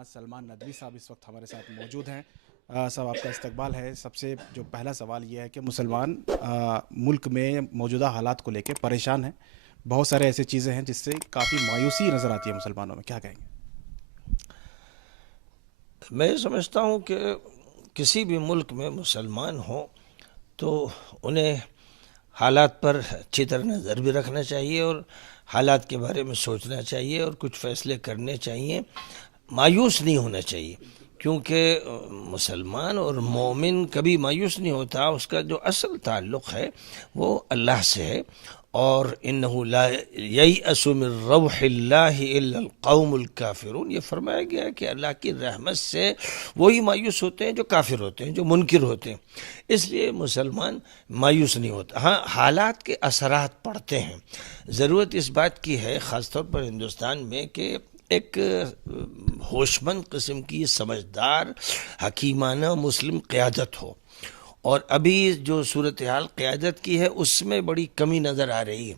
ناز سلمان ندوی صاحب اس وقت ہمارے ساتھ موجود ہیں۔ صاحب آپ کا استقبال ہے۔ سب سے جو پہلا سوال یہ ہے کہ مسلمان ملک میں موجودہ حالات کو لے کے پریشان ہیں، بہت سارے ایسے چیزیں ہیں جس سے کافی مایوسی نظر آتی ہے مسلمانوں میں، کیا کہیں گے؟ میں سمجھتا ہوں کہ کسی بھی ملک میں مسلمان ہوں تو انہیں حالات پر اچھی طرح نظر بھی رکھنا چاہیے اور حالات کے بارے میں سوچنا چاہیے اور کچھ فیصلے کرنے چاہیے، مایوس نہیں ہونا چاہیے، کیونکہ مسلمان اور مومن کبھی مایوس نہیں ہوتا۔ اس کا جو اصل تعلق ہے وہ اللہ سے ہے، اور انہ لا ییأس من روح اللہ الا القوم الکافرون، یہ فرمایا گیا ہے کہ اللہ کی رحمت سے وہی مایوس ہوتے ہیں جو کافر ہوتے ہیں، جو منکر ہوتے ہیں۔ اس لیے مسلمان مایوس نہیں ہوتا۔ ہاں، حالات کے اثرات پڑتے ہیں۔ ضرورت اس بات کی ہے خاص طور پر ہندوستان میں کہ ایک ہوشمند قسم کی سمجھدار حکیمانہ مسلم قیادت ہو، اور ابھی جو صورتحال قیادت کی ہے اس میں بڑی کمی نظر آ رہی ہے۔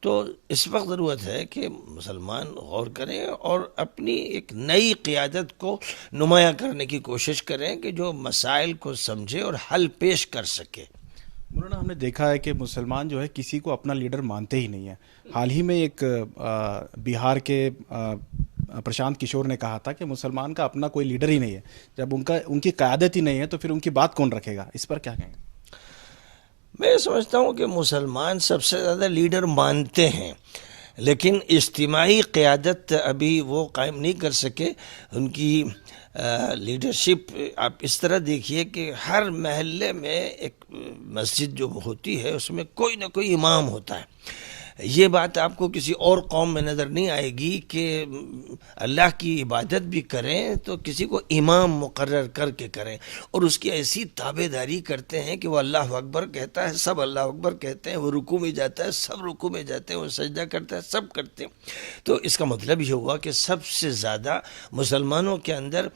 تو اس وقت ضرورت ہے کہ مسلمان غور کریں اور اپنی ایک نئی قیادت کو نمایاں کرنے کی کوشش کریں کہ جو مسائل کو سمجھے اور حل پیش کر سکے۔ مولانا، ہم نے دیکھا ہے کہ مسلمان جو ہے کسی کو اپنا لیڈر مانتے ہی نہیں ہیں۔ حال ہی میں ایک بہار کے پرشانت کشور نے کہا تھا کہ مسلمان کا اپنا کوئی لیڈر ہی نہیں ہے۔ جب ان کی قیادت ہی نہیں ہے تو پھر ان کی بات کون رکھے گا؟ اس پر کیا کہیں گے؟ میں سمجھتا ہوں کہ مسلمان سب سے زیادہ لیڈر مانتے ہیں، لیکن اجتماعی قیادت ابھی وہ قائم نہیں کر سکے۔ ان کی لیڈرشپ آپ اس طرح دیکھیے کہ ہر محلے میں ایک مسجد جو ہوتی ہے اس میں کوئی نہ کوئی امام ہوتا ہے۔ یہ بات آپ کو کسی اور قوم میں نظر نہیں آئے گی کہ اللہ کی عبادت بھی کریں تو کسی کو امام مقرر کر کے کریں، اور اس کی ایسی تابع داری کرتے ہیں کہ وہ اللہ اکبر کہتا ہے سب اللہ اکبر کہتے ہیں، وہ رکوع میں جاتا ہے سب رکوع میں جاتے ہیں، وہ سجدہ کرتا ہے سب کرتے ہیں۔ تو اس کا مطلب یہ ہوا کہ سب سے زیادہ مسلمانوں کے اندر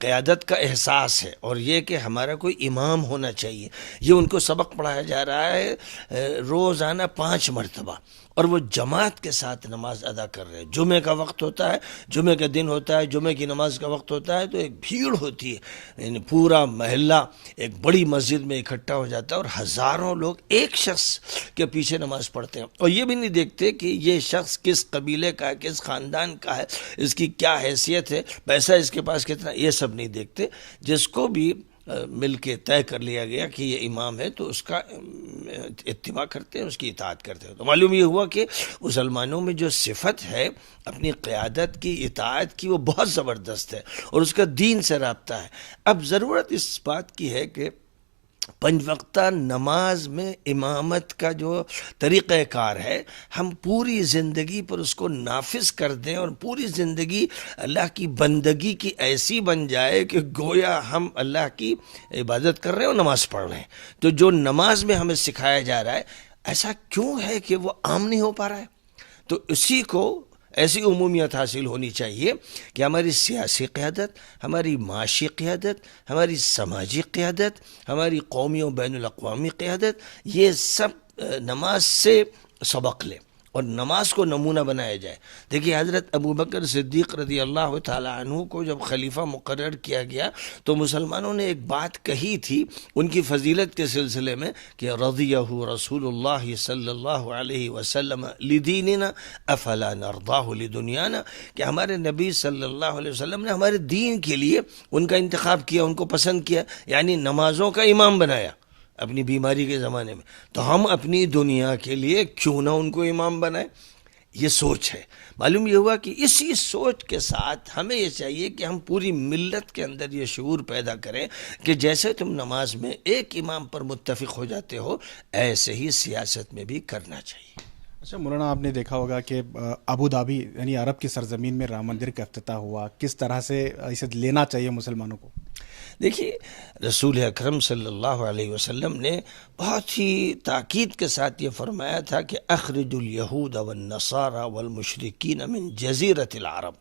قیادت کا احساس ہے، اور یہ کہ ہمارا کوئی امام ہونا چاہیے۔ یہ ان کو سبق پڑھایا جا رہا ہے روزانہ 5 مرتبہ، اور وہ جماعت کے ساتھ نماز ادا کر رہے ہیں۔ جمعہ کا وقت ہوتا ہے، جمعہ کا دن ہوتا ہے، جمعہ کی نماز کا وقت ہوتا ہے تو ایک بھیڑ ہوتی ہے، یعنی پورا محلہ ایک بڑی مسجد میں اکٹھا ہو جاتا ہے اور ہزاروں لوگ ایک شخص کے پیچھے نماز پڑھتے ہیں، اور یہ بھی نہیں دیکھتے کہ یہ شخص کس قبیلے کا ہے، کس خاندان کا ہے، اس کی کیا حیثیت ہے، پیسہ اس کے پاس کتنا، یہ سب نہیں دیکھتے۔ جس کو بھی مل کے طے کر لیا گیا کہ یہ امام ہے تو اس کا اتباع کرتے ہیں، اس کی اطاعت کرتے ہیں۔ تو معلوم یہ ہوا کہ مسلمانوں میں جو صفت ہے اپنی قیادت کی، اطاعت کی، وہ بہت زبردست ہے، اور اس کا دین سے رابطہ ہے۔ اب ضرورت اس بات کی ہے کہ 5 وقتہ نماز میں امامت کا جو طریقہ کار ہے ہم پوری زندگی پر اس کو نافذ کر دیں، اور پوری زندگی اللہ کی بندگی کی ایسی بن جائے کہ گویا ہم اللہ کی عبادت کر رہے ہیں اور نماز پڑھ رہے ہیں۔ تو جو نماز میں ہمیں سکھایا جا رہا ہے ایسا کیوں ہے کہ وہ عام نہیں ہو پا رہا ہے؟ تو اسی کو ایسی عمومیت حاصل ہونی چاہیے کہ ہماری سیاسی قیادت، ہماری معاشی قیادت، ہماری سماجی قیادت، ہماری قومی و بین الاقوامی قیادت، یہ سب نماز سے سبق لے اور نماز کو نمونہ بنایا جائے۔ دیکھیے، حضرت ابوبکر صدیق رضی اللہ تعالی عنہ کو جب خلیفہ مقرر کیا گیا تو مسلمانوں نے ایک بات کہی تھی ان کی فضیلت کے سلسلے میں کہ رضیہ رسول اللہ صلی اللہ علیہ وسلم لدیننا افلا نرضاہ لدنیانا، کہ ہمارے نبی صلی اللہ علیہ وسلم نے ہمارے دین کے لیے ان کا انتخاب کیا، ان کو پسند کیا، یعنی نمازوں کا امام بنایا اپنی بیماری کے زمانے میں، تو ہم اپنی دنیا کے لیے کیوں نہ ان کو امام بنائیں؟ یہ سوچ ہے۔ معلوم یہ ہوا کہ اسی سوچ کے ساتھ ہمیں یہ چاہیے کہ ہم پوری ملت کے اندر یہ شعور پیدا کریں کہ جیسے تم نماز میں ایک امام پر متفق ہو جاتے ہو ایسے ہی سیاست میں بھی کرنا چاہیے۔ اچھا مولانا، آپ نے دیکھا ہوگا کہ ابو دھابی یعنی عرب کی سرزمین میں رام مندر کا افتتاح ہوا، کس طرح سے اسے لینا چاہیے مسلمانوں کو؟ دیکھیے، رسول اکرم صلی اللہ علیہ وسلم نے بہت ہی تاکید کے ساتھ یہ فرمایا تھا کہ اخرج الیہود والنصارى والمشرکین من جزیرۃ العرب،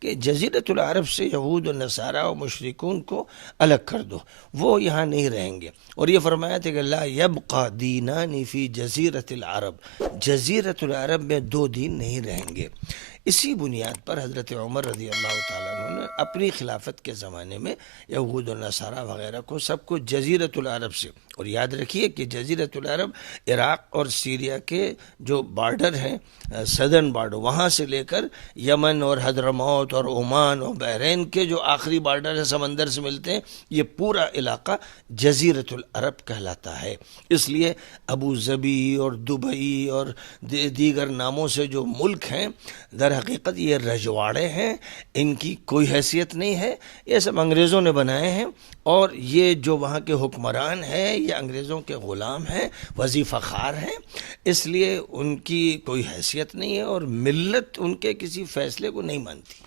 کہ جزیرۃ العرب سے یہود و نصارہ و مشرکون کو الگ کر دو، وہ یہاں نہیں رہیں گے۔ اور یہ فرمایا تھا کہ لا یبقى دینان فی جزیرۃ العرب، جزیرۃ العرب میں 2 دین نہیں رہیں گے۔ اسی بنیاد پر حضرت عمر رضی اللہ تعالیٰ عنہ نے اپنی خلافت کے زمانے میں یہود و نصارہ وغیرہ کو سب کو جزیرۃ العرب سے، اور یاد رکھیے کہ جزیرۃ العرب عراق اور سیریا کے جو بارڈر ہیں، سدرن بارڈر، وہاں سے لے کر یمن اور حضرموت اور عمان اور بحرین کے جو آخری بارڈر ہے سمندر سے ملتے ہیں، یہ پورا علاقہ جزیرۃ العرب کہلاتا ہے۔ اس لیے ابو ظبی اور دبئی اور دیگر ناموں سے جو ملک ہیں، در حقیقت یہ رجواڑے ہیں، ان کی کوئی حیثیت نہیں ہے، یہ سب انگریزوں نے بنائے ہیں، اور یہ جو وہاں کے حکمران ہیں یہ انگریزوں کے غلام ہیں، وظیفہ خوار ہیں، اس لیے ان کی کوئی حیثیت نہیں ہے، اور ملت ان کے کسی فیصلے کو نہیں مانتی۔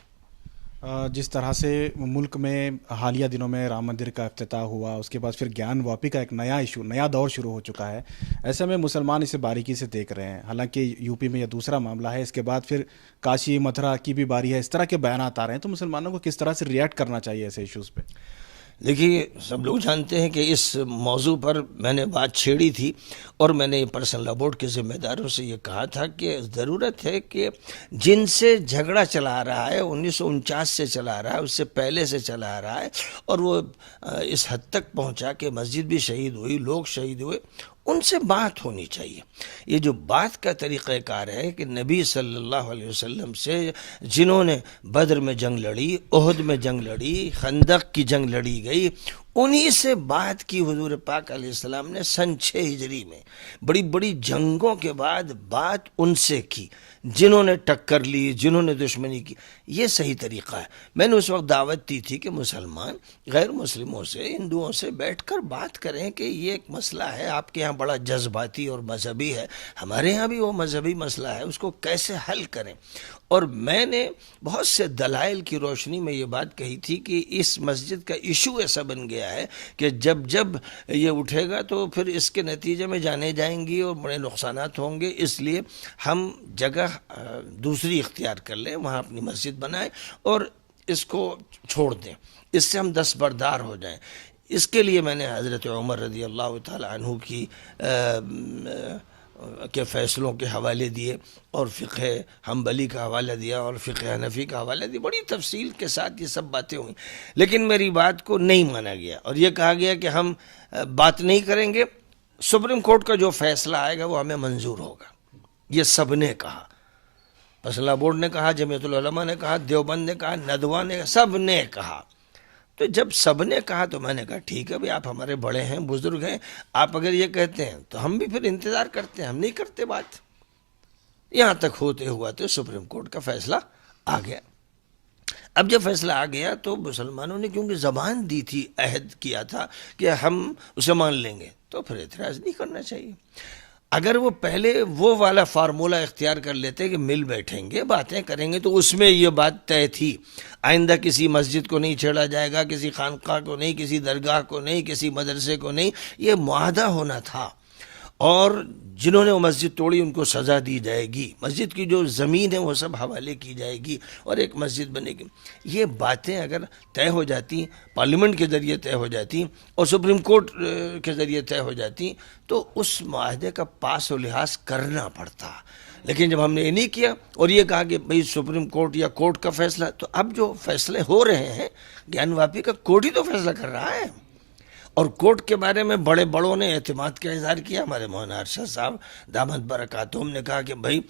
جس طرح سے ملک میں حالیہ دنوں میں رام مندر کا افتتاح ہوا، اس کے بعد پھر گیان واپی کا ایک نیا دور شروع ہو چکا ہے، ایسے میں مسلمان اسے باریکی سے دیکھ رہے ہیں، حالانکہ یو پی میں یہ دوسرا معاملہ ہے، اس کے بعد پھر کاشی متھرا کی بھی باری ہے، اس طرح کے بیانات آ رہے ہیں، تو مسلمانوں کو کس طرح سے ریئیکٹ کرنا چاہیے ایسے ایشوز پہ؟ دیکھیے، سب لوگ جانتے ہیں کہ اس موضوع پر میں نے بات چھیڑی تھی، اور میں نے پرسنل لا بورڈ کے ذمہ داروں سے یہ کہا تھا کہ ضرورت ہے کہ جن سے جھگڑا چلا رہا ہے، 1949 سے چلا رہا ہے، اس سے پہلے سے چلا رہا ہے، اور وہ اس حد تک پہنچا کہ مسجد بھی شہید ہوئی، لوگ شہید ہوئے، ان سے بات ہونی چاہیے۔ یہ جو بات کا طریقہ کار ہے کہ نبی صلی اللہ علیہ وسلم سے جنہوں نے بدر میں جنگ لڑی، احد میں جنگ لڑی، خندق کی جنگ لڑی گئی، انہی سے بات کی حضور پاک علیہ السلام نے سن 6 ہجری میں، بڑی بڑی جنگوں کے بعد بات ان سے کی، جنہوں نے ٹکر لی، جنہوں نے دشمنی کی۔ یہ صحیح طریقہ ہے۔ میں نے اس وقت دعوت دی تھی کہ مسلمان غیر مسلموں سے، ہندوؤں سے بیٹھ کر بات کریں کہ یہ ایک مسئلہ ہے، آپ کے ہاں بڑا جذباتی اور مذہبی ہے، ہمارے ہاں بھی وہ مذہبی مسئلہ ہے، اس کو کیسے حل کریں۔ اور میں نے بہت سے دلائل کی روشنی میں یہ بات کہی تھی کہ اس مسجد کا ایشو ایسا بن گیا ہے کہ جب یہ اٹھے گا تو پھر اس کے نتیجے میں جانیں جائیں گی اور بڑے نقصانات ہوں گے، اس لیے ہم جگہ دوسری اختیار کر لیں، وہاں اپنی مسجد بنائیں اور اس کو چھوڑ دیں، اس سے ہم دستبردار ہو جائیں۔ اس کے لیے میں نے حضرت عمر رضی اللہ تعالی عنہ کے فیصلوں کے حوالے دیے، اور فقہ حنبلی کا حوالہ دیا، اور فقہ حنفی کا حوالہ دیا، بڑی تفصیل کے ساتھ یہ سب باتیں ہوئیں، لیکن میری بات کو نہیں مانا گیا، اور یہ کہا گیا کہ ہم بات نہیں کریں گے، سپریم کورٹ کا جو فیصلہ آئے گا وہ ہمیں منظور ہوگا۔ یہ سب نے کہا، پرسنل لا بورڈ نے کہا، جمعیت العلماء نے کہا، دیوبند نے کہا، ندوہ نے کہا، سب نے کہا۔ تو جب سب نے کہا تو میں نے کہا ٹھیک ہے بھائی، آپ ہمارے بڑے ہیں، بزرگ ہیں، آپ اگر یہ کہتے ہیں تو ہم بھی پھر انتظار کرتے ہیں، ہم نہیں کرتے بات۔ یہاں تک ہوتے ہوا تو سپریم کورٹ کا فیصلہ آ گیا۔ اب جب فیصلہ آ گیا تو مسلمانوں نے کیونکہ زبان دی تھی، عہد کیا تھا کہ ہم اسے مان لیں گے، تو پھر اعتراض نہیں کرنا چاہیے۔ اگر وہ پہلے وہ والا فارمولہ اختیار کر لیتے کہ مل بیٹھیں گے، باتیں کریں گے، تو اس میں یہ بات طے تھی، آئندہ کسی مسجد کو نہیں چھیڑا جائے گا، کسی خانقاہ کو نہیں، کسی درگاہ کو نہیں، کسی مدرسے کو نہیں، یہ معاہدہ ہونا تھا، اور جنہوں نے وہ مسجد توڑی ان کو سزا دی جائے گی، مسجد کی جو زمین ہے وہ سب حوالے کی جائے گی، اور ایک مسجد بنے گی۔ یہ باتیں اگر طے ہو جاتی، پارلیمنٹ کے ذریعے طے ہو جاتی اور سپریم کورٹ کے ذریعے طے ہو جاتی، تو اس معاہدے کا پاس و لحاظ کرنا پڑتا۔ لیکن جب ہم نے یہ نہیں کیا اور یہ کہا کہ بھئی سپریم کورٹ یا کورٹ کا فیصلہ، تو اب جو فیصلے ہو رہے ہیں، گیان واپی کا کورٹ ہی تو فیصلہ کر رہا ہے، اور کورٹ کے بارے میں بڑے بڑوں نے اعتماد کا اظہار کیا۔ ہمارے مولانا ارشد صاحب دامت برکاتہم نے کہا کہ بھائی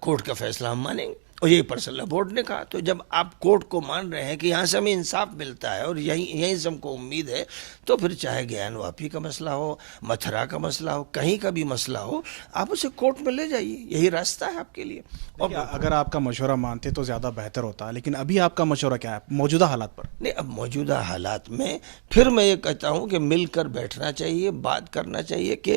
کورٹ کا فیصلہ ہم مانیں گے، اور یہی پرسنل لا بورڈ نے کہا۔ تو جب آپ کورٹ کو مان رہے ہیں کہ یہاں سے ہمیں انصاف ملتا ہے اور یہیں سے ہم کو امید ہے، تو پھر چاہے گیان واپی کا مسئلہ ہو، متھرا کا مسئلہ ہو، کہیں کا بھی مسئلہ ہو، آپ اسے کورٹ میں لے جائیے، یہی راستہ ہے آپ کے لیے۔ اور اگر آپ کا مشورہ مانتے تو زیادہ بہتر ہوتا، لیکن ابھی آپ کا مشورہ کیا ہے موجودہ حالات پر؟ نہیں، اب موجودہ حالات میں پھر میں یہ کہتا ہوں کہ مل کر بیٹھنا چاہیے، بات کرنا چاہیے کہ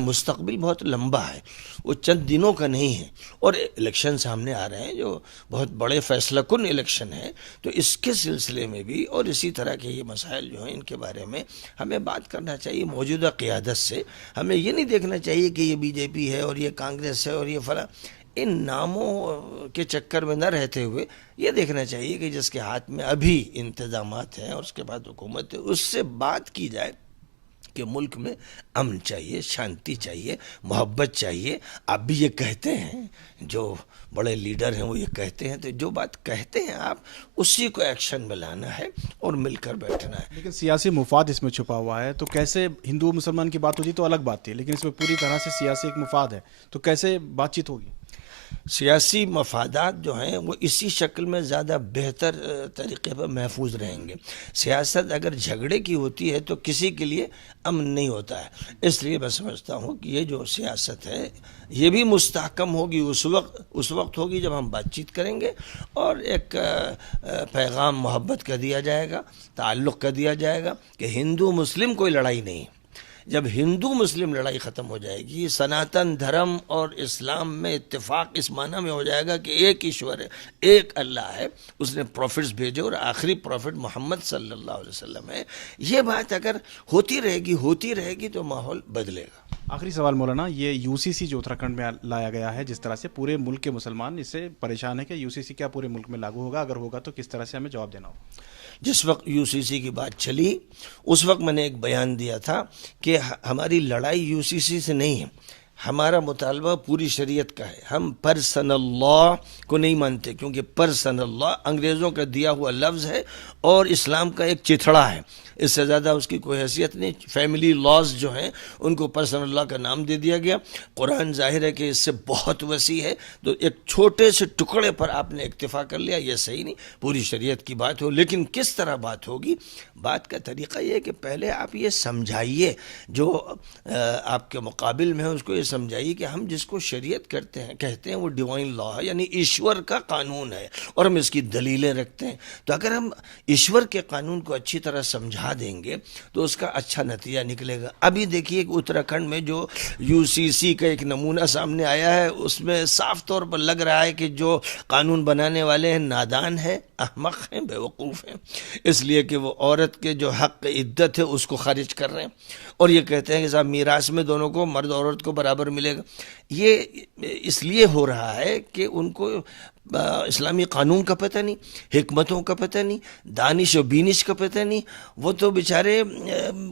مستقبل بہت لمبا ہے، وہ چند دنوں کا نہیں ہے، اور الیکشن سامنے آ رہے ہیں جو بہت بڑے فیصلہ کن الیکشن ہیں، تو اس کے سلسلے میں بھی اور اسی طرح کے یہ مسائل جو ہیں ان کے بارے میں ہمیں بات کرنا چاہیے موجودہ قیادت سے۔ ہمیں یہ نہیں دیکھنا چاہیے کہ یہ بی جے پی ہے اور یہ کانگریس ہے اور یہ فلاں، ان ناموں کے چکر میں نہ رہتے ہوئے یہ دیکھنا چاہیے کہ جس کے ہاتھ میں ابھی انتظامات ہیں اور اس کے بعد حکومت ہے، اس سے بات کی جائے کہ ملک میں امن چاہیے، شانتی چاہیے، محبت چاہیے. آپ بھی یہ کہتے ہیں، جو بڑے لیڈر ہیں وہ یہ کہتے ہیں، تو جو بات کہتے ہیں آپ اسی کو ایکشن میں لانا ہے اور مل کر بیٹھنا ہے. لیکن سیاسی مفاد اس میں چھپا ہوا ہے، تو کیسے ہندو مسلمان کی بات ہوتی تو الگ بات تھی، لیکن اس میں پوری طرح سے سیاسی ایک مفاد ہے، تو کیسے بات چیت ہوگی؟ سیاسی مفادات جو ہیں وہ اسی شکل میں زیادہ بہتر طریقے پر محفوظ رہیں گے. سیاست اگر جھگڑے کی ہوتی ہے تو کسی کے لیے امن نہیں ہوتا ہے. اس لیے میں سمجھتا ہوں کہ یہ جو سیاست ہے یہ بھی مستحکم ہوگی اس وقت ہوگی جب ہم بات چیت کریں گے اور ایک پیغام محبت کا دیا جائے گا، تعلق کا دیا جائے گا کہ ہندو مسلم کوئی لڑائی نہیں. جب ہندو مسلم لڑائی ختم ہو جائے گی، سناتن دھرم اور اسلام میں اتفاق اس معنی میں ہو جائے گا کہ ایک ایشور ہے، ایک اللہ ہے، اس نے پروفٹس بھیجے اور آخری پروفٹ محمد صلی اللہ علیہ وسلم ہے. یہ بات اگر ہوتی رہے گی تو ماحول بدلے گا. آخری سوال مولانا، یہ یو سی سی جو اتراکھنڈ میں لایا گیا ہے، جس طرح سے پورے ملک کے مسلمان اس سے پریشان ہیں کہ یو سی سی کیا پورے ملک میں لاگو ہوگا، اگر ہوگا تو کس طرح سے ہمیں جواب دینا ہوگا؟ جس وقت یو سی سی کی بات چلی اس وقت میں نے ایک بیان دیا تھا کہ ہماری لڑائی یو سی سی سے نہیں ہے، ہمارا مطالبہ پوری شریعت کا ہے. ہم پرسنل لا کو نہیں مانتے، کیونکہ پرسنل لا انگریزوں کا دیا ہوا لفظ ہے اور اسلام کا ایک چتھڑا ہے، اس سے زیادہ اس کی کوئی حیثیت نہیں. فیملی لاز جو ہیں ان کو پرسنل لا کا نام دے دیا گیا. قرآن ظاہر ہے کہ اس سے بہت وسیع ہے، تو ایک چھوٹے سے ٹکڑے پر آپ نے اکتفا کر لیا، یہ صحیح نہیں. پوری شریعت کی بات ہو، لیکن کس طرح بات ہوگی؟ بات کا طریقہ یہ ہے کہ پہلے آپ یہ سمجھائیے، جو آپ کے مقابل میں ہے اس کو یہ سمجھائیے کہ ہم جس کو شریعت کہتے ہیں وہ ڈیوائن لا ہے، یعنی ایشور کا قانون ہے اور ہم اس کی دلیلیں رکھتے ہیں. تو اگر ہم ایشور کے قانون کو اچھی طرح سمجھا دیں گے تو اس کا اچھا نتیجہ نکلے گا. ابھی دیکھیے کہ اتراکھنڈ میں جو یو سی سی کا ایک نمونہ سامنے آیا ہے، اس میں صاف طور پر لگ رہا ہے کہ جو قانون بنانے والے ہیں نادان ہیں، احمق ہیں، بیوقوف ہیں، اس لیے کہ وہ عورت کے جو حق عدت ہے اس کو خارج کر رہے ہیں اور یہ کہتے ہیں کہ صاحب میراث میں دونوں کو، مرد اور عورت کو برابر ملے گا. یہ اس لیے ہو رہا ہے کہ ان کو اسلامی قانون کا پتہ نہیں، حکمتوں کا پتہ نہیں، دانش و بینش کا پتہ نہیں. وہ تو بیچارے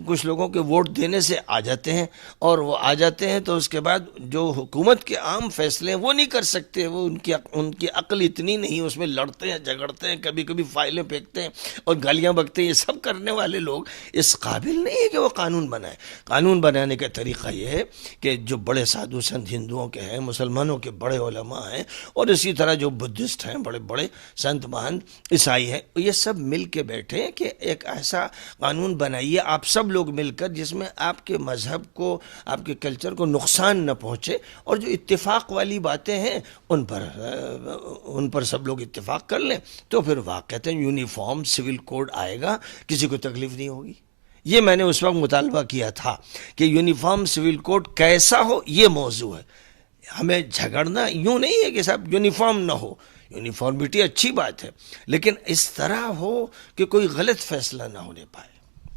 کچھ لوگوں کے ووٹ دینے سے آ جاتے ہیں اور وہ آ جاتے ہیں تو اس کے بعد جو حکومت کے عام فیصلے ہیں وہ نہیں کر سکتے. وہ ان کی عقل اتنی نہیں، اس میں لڑتے ہیں، جھگڑتے ہیں، کبھی کبھی فائلیں پھینکتے ہیں اور گالیاں بکتے ہیں. یہ سب کرنے والے لوگ اس قابل نہیں ہے کہ وہ قانون بنائیں. قانون بنانے کا طریقہ یہ ہے کہ جو بڑے سادھو سنت ہندوؤں کے ہیں، مسلمانوں کے بڑے علماء ہیں اور اسی طرح جو بدھسٹ ہیں، بڑے بڑے سنت مہنت عیسائی ہیں، یہ سب مل کے بیٹھے کہ ایک ایسا قانون بنائیے آپ سب لوگ مل کر جس میں آپ کے مذہب کو، آپ کے کلچر کو نقصان نہ پہنچے، اور جو اتفاق والی باتیں ہیں ان پر سب لوگ اتفاق کر لیں تو پھر واقعتاً یونیفارم سول کوڈ آئے گا، کسی کو تکلیف نہیں ہوگی. یہ میں نے اس وقت مطالبہ کیا تھا کہ یونیفارم سول کوڈ کیسا ہو، یہ موضوع ہے. ہمیں جھگڑنا یوں نہیں ہے کہ صاحب یونیفارم نہ ہو، یونیفارمٹی اچھی بات ہے، لیکن اس طرح ہو کہ کوئی غلط فیصلہ نہ ہونے پائے.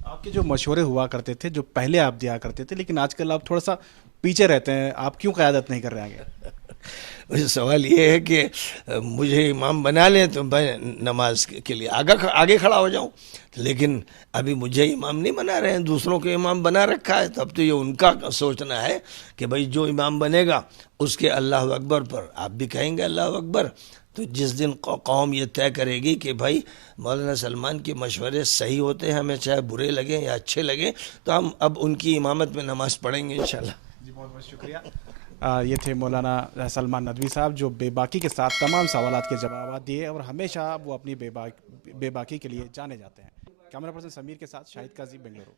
آپ کے جو مشورے ہوا کرتے تھے، جو پہلے آپ دیا کرتے تھے، لیکن آج کل آپ تھوڑا سا پیچھے رہتے ہیں، آپ کیوں قیادت نہیں کر رہے آگے؟ سوال یہ ہے کہ مجھے امام بنا لیں تو میں نماز کے لیے آگے کھڑا ہو جاؤں، لیکن ابھی مجھے امام نہیں بنا رہے ہیں، دوسروں کے امام بنا رکھا ہے. تو اب تو یہ ان کا سوچنا ہے کہ بھائی جو امام بنے گا اس کے اللہ اکبر پر آپ بھی کہیں گے اللہ اکبر. تو جس دن قوم یہ طے کرے گی کہ بھائی مولانا سلمان کے مشورے صحیح ہوتے ہیں، ہمیں چاہے برے لگیں یا اچھے لگیں، تو ہم اب ان کی امامت میں نماز پڑھیں گے انشاءاللہ. جی بہت بہت شکریہ. یہ تھے مولانا سلمان ندوی صاحب، جو بے باکی کے ساتھ تمام سوالات کے جوابات دیے اور ہمیشہ وہ اپنی بے باکی کے لیے جانے جاتے ہیں. کیمرہ پرسن سمیر کے ساتھ شاہد قاضی، بنگلورو.